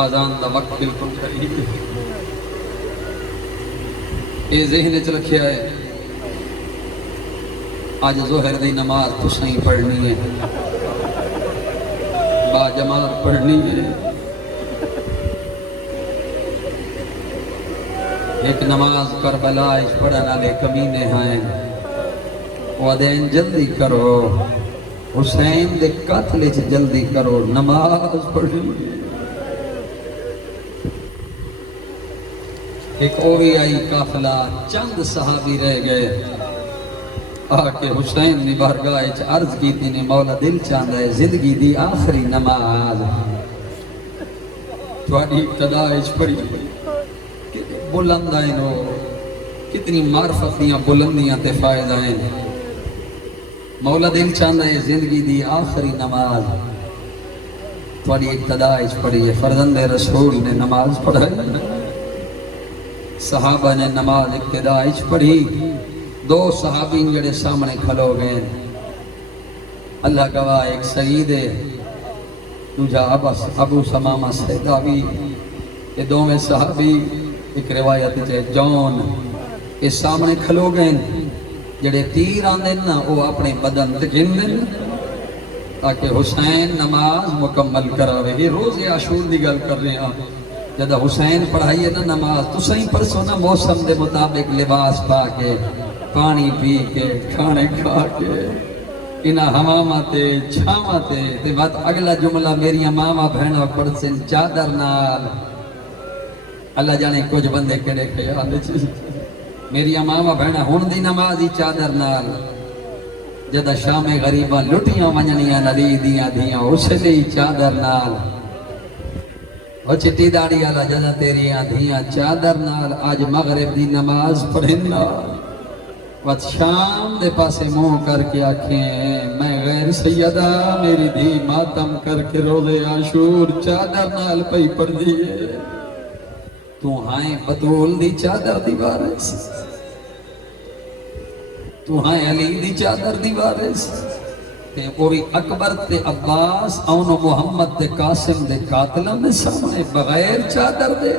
آزان دا وقت بالکل قریب ہے. اے ذہن چ رکھیا ہے آج ظہر دی نماز تو صحیح پڑھنی ہے، با جماعت پڑھنی ہے. ایک نماز کربلا پڑھن والے کمینے ہیں، وہ دین جلدی کرو، حسین دے قتل چ جلدی کرو، نماز پڑھنی ہے. ایک اوی آئی قافلہ، چند صحابی رہ گئے، آکے حسین نے بارگاہ عرض کی تھی نے مولا دل چاندہ ہے زندگی دی آخری نماز تھوڑی ابتدائش پڑی بلند آئیں ہو، کتنی معرفت دیاں بلندیاں تے فائد آئیں. مولا دل چاہتا ہے زندگی دی آخری نماز تھوڑی ابتدا پڑھی ہے، فرزند رسول نے نماز پڑھائی، صحابہ نے نماز ابتدا پڑھی، دو صحابی جڑے سامنے کھلو گئے، اللہ گواہ ایک سعید ہے، دوجا ابو سمامہ سیداوی، یہ دونوں صحابی ایک روایت ہے جون، یہ سامنے کھلو گئے، جڑے تیر آندے نا وہ اپنے بدن تے گھن تاکہ حسین نماز مکمل کراوے۔ یہ روز عاشور دی گل کر رہے ہیں، جب حسین پڑھائیے نا نماز تو صحیح پرسو نا موسم دے مطابق لباس پا کے، پانی پی کے، کھانے کھا کے، انہاں ہواواں تے چھاواں تے بات اگلا جملہ میری ماما بہناں پڑھسن چادر نال، اللہ جانے کچھ بندے کہڑے خیال وچ میری ماما بہناں ہن دی نماز ہی چادر نال، جدا شام غریباں لٹیاں ونجنیاں نلی دیاں دیاں اس لیے چادر نال، او چٹی داڑی والا جدا تیریاں دیاں چادر نال، آج مغرب دی نماز پڑھنا وقت شام دے پاسے منہ کر کے آکھیں میں غیر سیدہ میری دھی ماتم کر کے روزے عاشور چادر نال پئی پڑھ دیئے، تو ہائیں بطول دی چادر دی وارث، تو ہائیں علی دی چادر دی وارث، تے پوری اکبر تے عباس اون محمد تے قاسم دے قاتلوں دے سامنے بغیر چادر دے،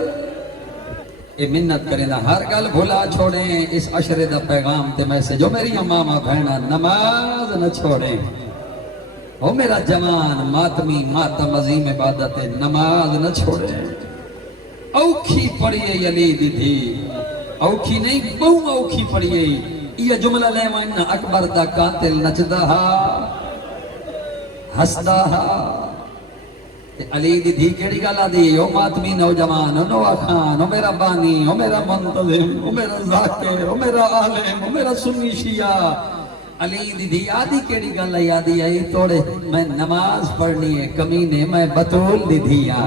اے منت کریں ہر گل بھلا چھوڑیں، اس عشرے دا پیغام تے میسج جو میری ماما بہنا نماز نہ چھوڑیں، او میرا جوان ماتمی ماتم عظیم عبادت نماز نہ چھوڑیں، اوکھی پڑھیے علی دی تھی، اوکھی نہیں بہو اوکھی پڑھیے، یہ جملہ لے مائنہ اکبر دا قاتل نچدا ہا ہسدا ہا، علی دی دھی کیڑی گالا دی، او ماتمی نوجوان، او نوہ خان، او میرا بانی، او میرا منتظم، او میرا ذاکر، او میرا عالم، او میرا سنی شیعہ، علی دی دھی آدھی کیڑی گالا یادی آئی توڑے میں نماز پڑھنی ہے کمینے، میں بطول دی دھیا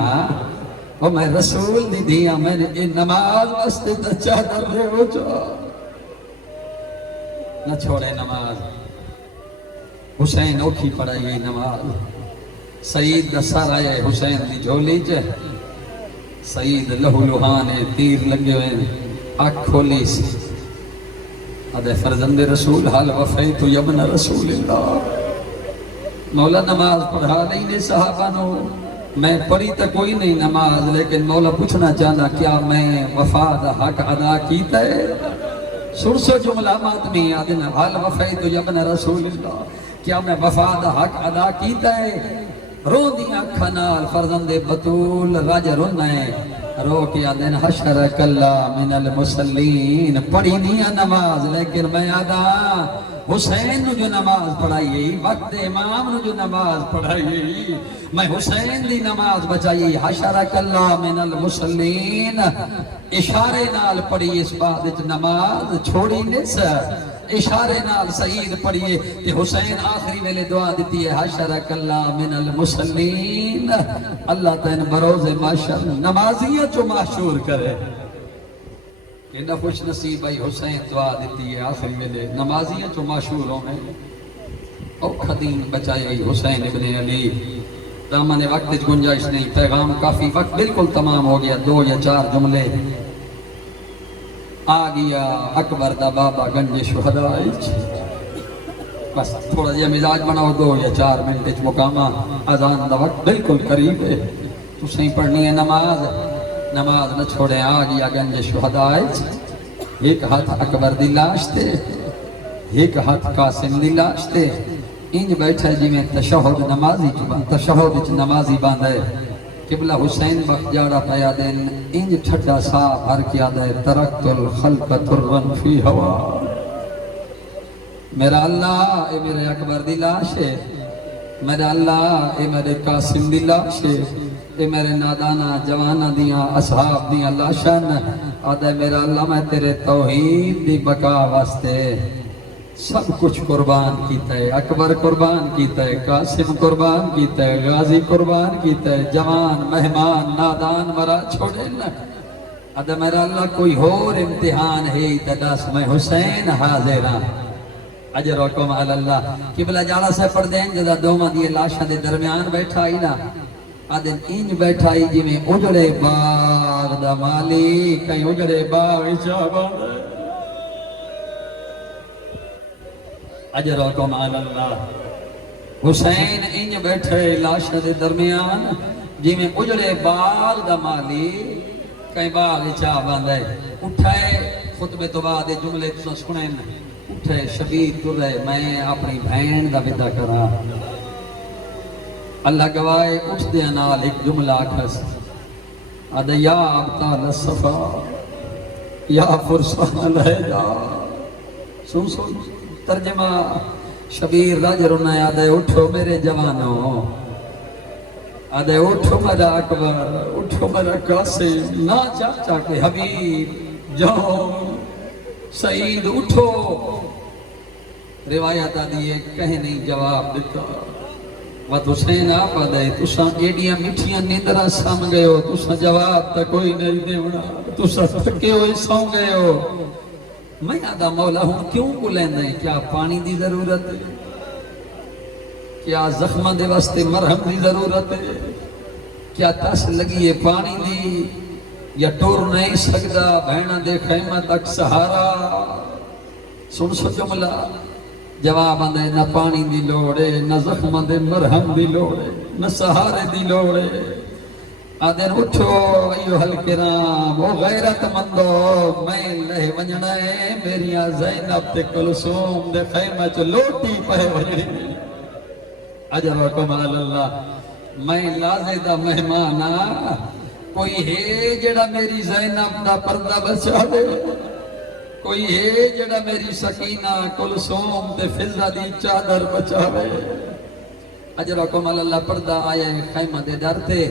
او میں رسول دی دھیا، میں نے یہ نماز واسطے تا چادر رہے ہو جو نہ چھوڑے نماز، حسین اوکھی پڑھائی نماز، سعید دسار آئے حسین دی جھولی چے، سعید لہو لہانے تیر لگے ہوئے آنکھ کھولی سی، ادھے فرزند رسول حال وفیتو یبن رسول اللہ، مولا نماز پڑھا لینے صحابہ نو، میں پڑھی تا کوئی نہیں نماز، لیکن مولا پوچھنا چاہتا کیا میں وفاد حق ادا کیتا ہے، سرسو جملہ ماتمی آدھنا حال وفیتو یبن رسول اللہ، کیا میں وفاد حق ادا کیتا ہے، رو دیاں کھنال فرزند بطول رج رنائے، رو کیا دن حشرک اللہ من المسلین، پڑھی نہیں نماز لیکن میں آدھا حسین نو جو نماز پڑھائی، وقت امام نو جو نماز پڑھائی، میں حسین دی نماز بچائی، حشرک اللہ من المسلین، اشارے نال پڑھی اس بعد نماز چھوڑی نس، اشارے نال سعید پڑھیے کہ حسین آخری ویلے دعا دیتی ہے حشرک اللہ من المسلین، اللہ تین بروز معاشر نمازیاں چو معشور کرے، کہ نہ خوش نصیب آئی حسین دعا دیتی ہے آخری ویلے نمازیاں چو معشوروں میں، اور خدیم بچائی گئی حسین ابن علی، دامن وقت گنجائش نہیں، پیغام کافی وقت بالکل تمام ہو گیا، 2 یا 4 جملے آ گیا اکبر دا بابا گنج شہداء، بس تھوڑا جہا مزاج بناؤ، 2 یا 4 منٹ مقامہ اذان دا وقت بالکل قریب ہے، تو صحیح پڑھنی ہے نماز، نماز نہ چھوڑیں، آ گیا گنج شہداء، ایک ہاتھ اکبر دی لاش تے، ایک ہاتھ قاسم دی لاش تے، انج بیٹھا جی میں تشہد نمازی باندھے، قبلہ حسین بخت جاڑا پیا دن، انج ٹھٹا سا بھر کیا دے، ترکت الخلق ترن فی ہوا، میرا اللہ اے میرے اکبر دی لاش ہے، میرا اللہ اے میرے قاسم دی لاش ہے، اے میرے نادانہ جوانہ دیاں اصحاب دیاں لاشن، آدھے میرا اللہ میں تیرے توحید دی بقا واسطے سب کچھ قربان کیتا ہے، اکبر قربان کیتا ہے، قاسم قربان کیتا ہے، غازی قربان کیتا ہے، جوان مہمان نادان مرا چھوڑے نہ، ادھا میرا اللہ کوئی اور امتحان ہے تداس میں حسین حاضرہ، اجرکم علی اللہ قبلہ جالا سے پڑھ دیں جدا دوما دیئے لاشاں دے درمیان بیٹھا ہی نا آدھن انج بیٹھا ہی جی میں اجڑے باغ دا مالی کہیں اجڑے باغ شابان اجرکم علی اللہ حسین انج بیٹھے لاشاں دے درمیان جی میں اجڑے باغ دا مالی کہیں باغ شابان دے اٹھائے خطبے تو بعد جملے تو سنیں اٹھے شبیر تو رہے میں اپنی بہن دا ودا کرا اللہ گوائے اٹھ دے نال ایک جملہ آکھس آدھے یا ابطال الصفا یا فرسان الہدا سن ترجمہ شبیر راج رنا آدھے اٹھو میرے جوانوں آدھے اٹھو میرا اکبر اٹھو میرا قاسم نا چاچا کے حبیب جاؤ سعید اٹھو روایت آدھی ہے کہیں نہیں جواب دیتا وقت حسین آپ آدھے تُساں ایڈیاں مٹھیاں نیندرہ سام گئے ہو تُساں جواب تا کوئی نہیں دیونا تُساں تھکے ہوئے سو گئے ہو میں آدھا مولا ہوں کیوں کو لیندے ہیں کیا پانی دی ضرورت ہے کیا زخمہ دے واسطے مرہم دی ضرورت ہے کیا تس لگی ہے پانی دی یا ٹور نہیں سکتا بہنہ دے خیمہ تک سہارا سن سو جملہ جواب آندے نہ پانی دی لوڑے نہ زخمہ دے مرہم دی لوڑے نہ سہارے دی لوڑے آدھر اٹھو ایوہ الکرام او غیرت مندو میں لہ ونجنا ہے میریاں زینب تے کلثوم دے خیمہ چو لوٹی پہ ونجنی اجرکم علی اللہ میں لازدہ مہمانا کوئی ہے جڑا میری زینب دا پردہ بچا دے کوئی ہے جڑا میری سکینہ کلثوم تے فضہ دی چادر بچا دے اجرکم علی اللہ پردہ آیا ہے خیمہ دے ڈرتے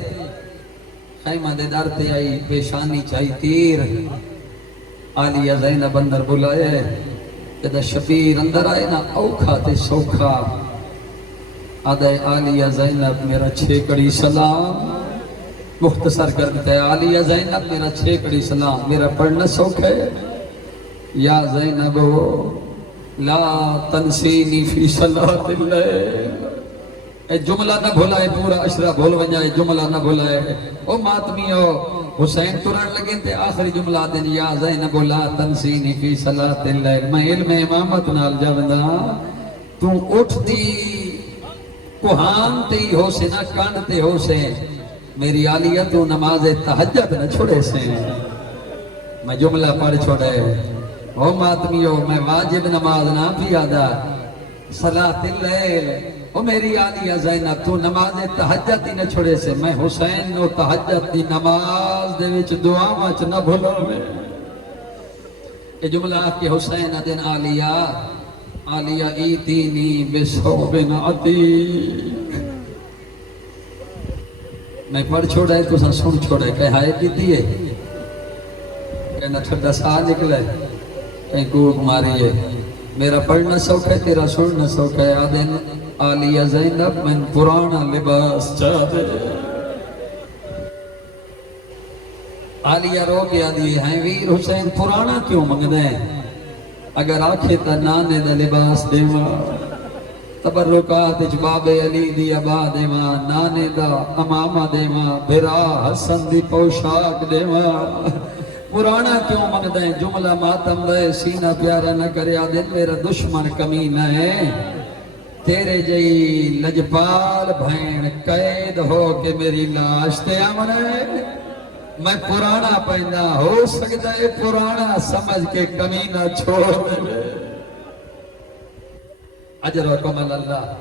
خیمہ دے ڈرتے آئی پیشانی چاہی تیر آلیہ زینب اندر بلائے جدہ شبیر اندر آئے نا اوکھا تے سوکھا آدھے آلیہ زینب میرا چھیکڑی سلام مختصر کر دیتا ہے آلیہ زینب میرا چھیکڑی سلام میرا پڑھنا سوکھ ہے یا زینب لا تنسینی فی صلاة اللہ اے جملہ نہ بھولائے پورا اشرا بھول ونجائے جملہ نہ بھولائے او ماتمیو حسین تران لگیں تے آخری جملہ دن یا زینب لا تنسینی فی صلاة اللہ میں علم امامت نال جاوندہ تو اٹھ دی کوہان تے ہی ہو سے نہ کانتے ہو سے میری آلیہ تو نماز تہجد نہ چھوڑے سے میں جملہ پڑھ چھوڑے او ماتمیو میں واجب نماز نہ بھی آدھا صلاة اللیل او میری آلیہ زینب تو نماز تہجد ہی نہ چھوڑے سے میں حسین نو تہجد دی نماز دے وچ دعا مچ نہ بھولو میں یہ جملہ کہ حسین دن آلیہ آلیہ ایتینی بصوبن عتیق میں پڑھ چھوڑا ہے تو سن چھوڑا ہے کہیں ہائے کیتی ہے کہنا ٹھڑا سا نکلے کہیں کوک ماری ہے میرا پڑھنا سوکھ ہے تیرا سننا سوکھ ہے آدھن آلیہ زینب من پرانا لباس چاہتے آلیہ رو گیا دیئے ہیں ویر حسین پرانا کیوں منگنے اگر آنکھیں تا نانے دا لباس دیما تبرکات اجباب علی دی ابا دیما نانے دا امامہ دیما بھرا حسن دی پوشاک دیما پرانا کیوں منگ دیں جملہ ماتم دے سینہ پیارا نہ کرے آدھن میرا دشمن کمینہ ہے تیرے جئی لجپال بھین قید ہو کہ میری لاش تے آمنے میں پرانا پہنا ہو سکتا ہے پرانا سمجھ کے کمینہ چھوڑ دے اجرکم اللہ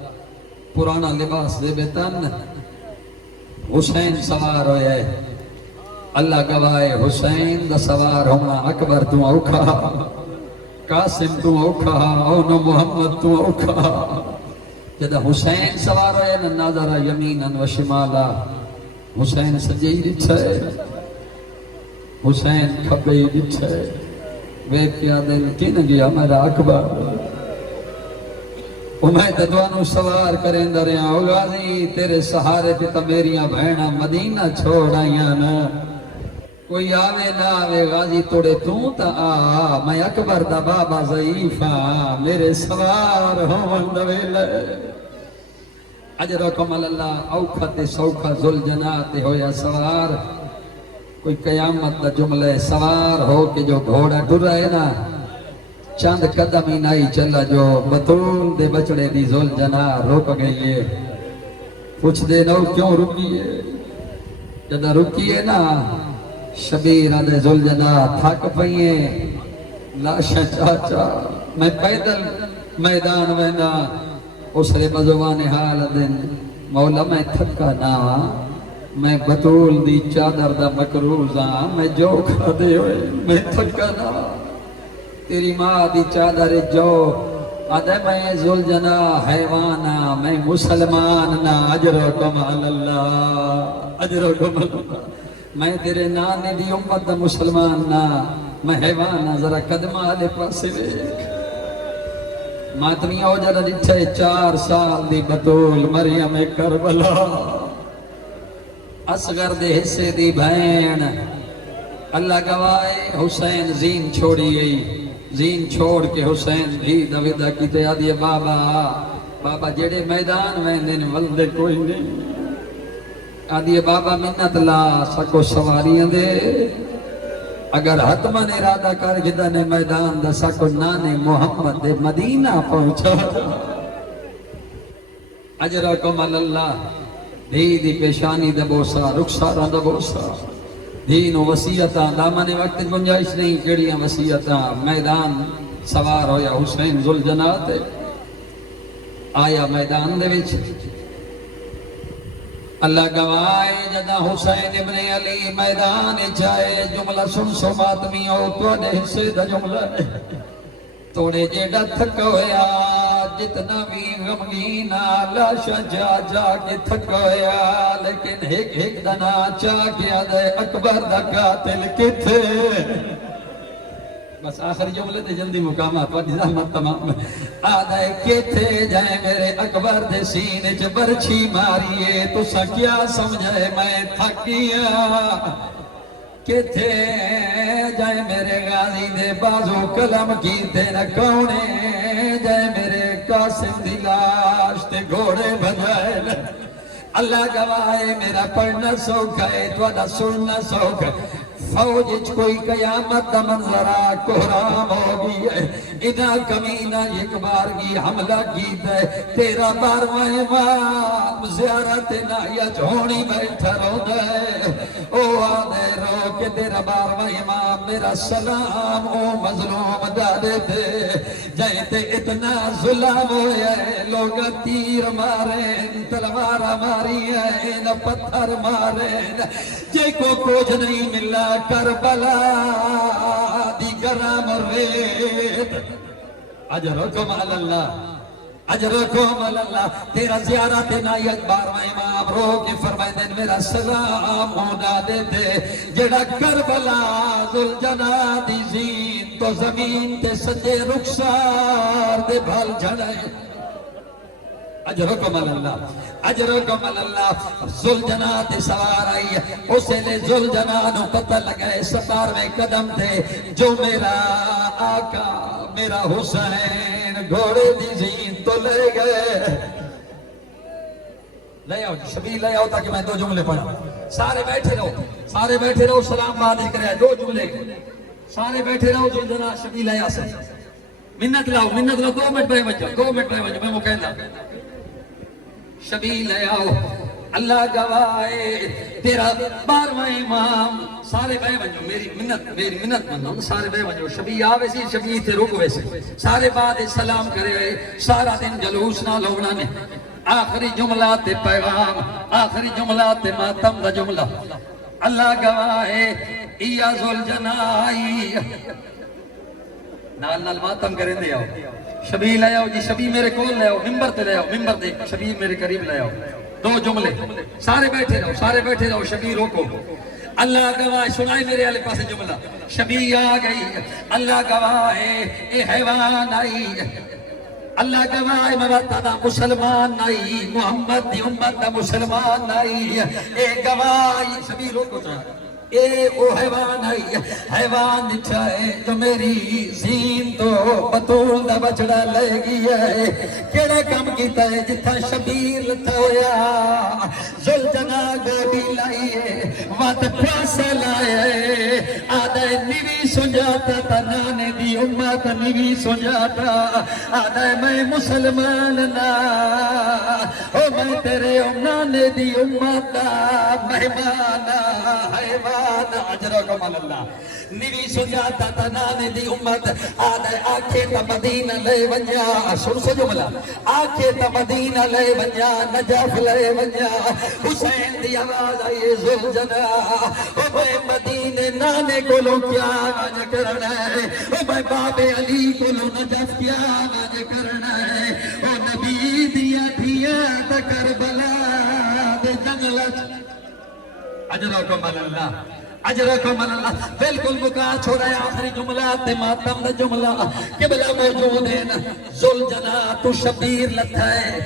پرانا لباس دے بیتن حسین سوار ہوئے اللہ گوائے حسین دا سوار ہونا اکبر تو اوکھا قاسم تو اوکھا اونو محمد تو اوکھا جدہ حسین سوار ہوئے نظر یمیناً و شمالا حسین سجی رچھے حسین کھبئی رچھے ویب کیا دل کی نگیا میرا اکبر میں تدوانو سوار کریں دریاں او غازی تیرے سہارے پہ تا میریاں بہنہ مدینہ چھوڑ آئیاں نا کوئی آوے نہ آوے غازی توڑے تو تا آ میں اکبر دا بابا ضعیف ہاں میرے سوار ہوں دویلے اجرکم اللہ اوکھا تے سوکھا ذل جناح تے ہویا سوار کوئی قیامت دا جملے سوار ہو کے جو گھوڑا ڈر رہے نا چند قدم ہی نہیں چلا جو بطول دے بچڑے دی ذل جناح رک گئی ہے پوچھ دے نو کیوں رکی ہے جدہ رکی ہے نا شبیر آدھے ذل جناح تھک پئیے لاشا چاچا میں پیدل میدان وینا اسرے بزوان حال دن مولا میں تھکا نا میں بطول دی چادر دا مکروز ہاں میں جو کھا دے ہوئے میں تھکا نا تیری ماں دی چادر جو آدھے میں ذل جناح حیوانا میں مسلمان نا اجرکم اللہ اجرکم اللہ میں تیرے نانے دی امت دا مسلمان نا میں حیوانا ذرا قدمہ آلے پاسے بیک ماتمیہ ہو جانا ڈٹھے 4 سال دی بطول مریم کربلا اصغر دے حصے دی بہن اللہ گوائے حسین زین چھوڑی گئی زین چھوڑ کے حسین بھی دویدہ کی تے آدھے بابا جڑے میدان میں دن ولدے کوئی نہیں آدھے بابا منت لا سکو سواریاں دے اگر حتمن ارادہ کر گدہ نے میدان دا سکو نانے محمد دے مدینہ پہنچا اجرکم اللہ دھی دی پیشانی دے بوسا رخسارہ دے بوسا دین و وسیعتاں دامن وقت گنجائش نہیں کیڑیاں وسیعتاں میدان سوار ہویا حسین ذل جناح تے آیا میدان دے وچ اللہ گوائے جدہ حسین ابن علی میدان چاہے جملہ سن ماتمیوں توڑے حصے دا جملہ توڑے جیڑا تھک ہویا جتنا بھی غمگینا لاشا جا کے تھک ہویا لیکن ایک دنا چاہ کیا دے اکبر دا قاتل کتھے بس آخری جملے تے جلدی مقامات پر نظامت تمام آدھے کتھے جائے میرے اکبر دے سینے چ برچھی ماریے تو سا کیا سمجھے میں تھکیا کتھے جائے میرے غازی دے بازو کلم کی تے نہ کونے جائے میرے قاسم دی لاش تے گھوڑے بجائے اللہ گواہے میرا پڑھنا سوکھا ہے توڑا سننا سوکھا ہے فوج کوئی قیامت دا منظرہ کوہرام ہوگی ہے ادھا کمینہ ایک بار کی حملہ کی دے تیرا بارویں امام زیارت نائیت ہونی بیٹھا رو دے او آدھے رو کہ تیرا بارویں امام میرا سلام او مظلوم دادے دے جائتے اتنا ظلم ہویا ہے لوگ تیر ماریں تلوار ماری ہیں نہ پتھر ماریں جے کو کچھ نہیں ملا کربلا دی گرام ریت اجرکم اللہ اجرکم اللہ تیرا زیارت نائیت بارویں امام رو کے فرمائے دن میرا سلام ہونا دے دے جڑا کربلا ذل جناح دی زین تو زمین تے سجے رخسار دے بھال جھڑے اجرکم اللہ ذل جناح تے سوار آئی اسے لے ذل جناح نو پتہ لگائے 17ویں قدم تھے جو میرا آقا میرا حسین گھوڑے دی زین تو لے گئے لے آؤ شبیل لے آؤ تاکہ میں 2 جملے پڑھا سارے بیٹھے رہو سلام بات کرے 2 جملے سارے بیٹھے رہو ذل جناح شبیل آیا سے منت لاؤ 2 منٹ پہ بچو میں مکہندہ شبیل لے آؤ اللہ گواہے تیرا بارویں امام سارے بے بنجو میری منت منو سارے بے بنجو شبیل آوے سی شبیل تے رک ویسے سارے بعد سلام کرے سارا دن جلوس نہ لوگنا نے آخری جملہ تے پیغام آخری جملہ تے ماتم دا جملہ اللہ گواہے ایا ذل جناح نال ماتم کریں دے آؤ شبیل لے آؤ جی شبیل میرے کول لے آؤ ممبر تے لے آؤ ممبر دے شبیل میرے قریب لے آؤ 2 جملے سارے بیٹھے رہو شبیل روکو اللہ گواہ سنائے میرے والے پاس جملہ شبیل آ گئی اللہ گواہ اے حیوان آئی اللہ گواہ مرتا دا مسلمان آئی محمد دی امت دا مسلمان آئی اے گواہ شبیل روکو اے او حیوان ہے، حیوان دکھا ہے جو میری زین تو بطول دا بچڑا لے گیا ہے۔ کیڑا کم کیتا ہے جتھا شبیر لتا ہویا، زلجنا گوڑی لائیے وات پیاسا لائے، آدھے نیوی سنجاتا تا نانے دی امت نیوی سنجاتا، آدھے میں مسلمان نا او میں تیرے نانے دی امت دا مہمان حیوان اجرکم اللہ۔ نیوی سنجاتا تا نانے دی امت، آدھے آکھے تا مدینہ لے ونجا، سن سو جملہ، آکھے تا مدینہ لے ونجا، نجف لے ونجا، حسین دی آواز آئیے زلجنا، او میں مدینہ نانے کو لو کیا آج کرنا ہے، او میں باب علی کو لو نجف کیا آج کرنا ہے، او نبی دیا دیا تا کربلا دے جنگلت اجرکم اللہ، اجرکم اللہ۔ بالکل مکا چھوڑا ہے آخری جملہ تے ماتم دا جملہ، قبلہ موجود ہے نا، زلجنا تو شبیر لتھا ہے،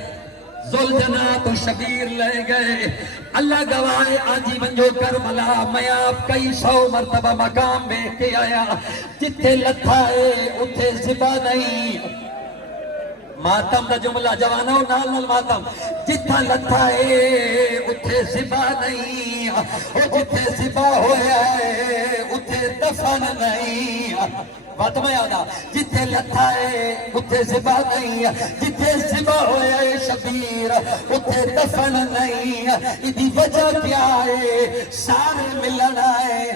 زلجنا تو شبیر لے گئے، اللہ گواہ آجی بنجو کربلا، میں آپ کئی سو مرتبہ مقام بے کے آیا، جتھے لتھا ہے اتھے زبا نہیں، ماتم دا جملہ جوانو نال نال ماتم، جتھا لتھا ہے اتھے زبا نہیں، جتھے زبا ہویا ہے اتھے دفن نہیں، بات میں آدھا، جتھے لتھا ہے اتھے زبا نہیں، جتھے زبا ہویا ہے شبیر اتھے دفن نہیں، ادھی وجہ کیا ہے سارے ملن آئے،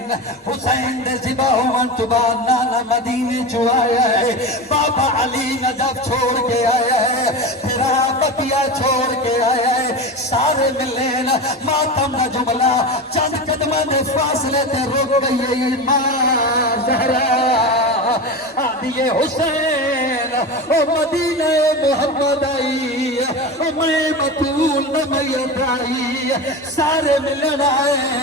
حسین دے زبا ہومن تو بعد نانا مدینے جو آیا ہے، بابا علی نجف چھوڑ کے آیا ہے، پھر بطیا چھوڑ کے آیا ہے، سارے ملین ماتم نہ جملہ، چند قدمہ دے فاصلے تے رک گئی ماں زہرا آدھیے حسین او مدینہ محمد آئی، او میں بطول نمیت آئی، سارے ملن آئے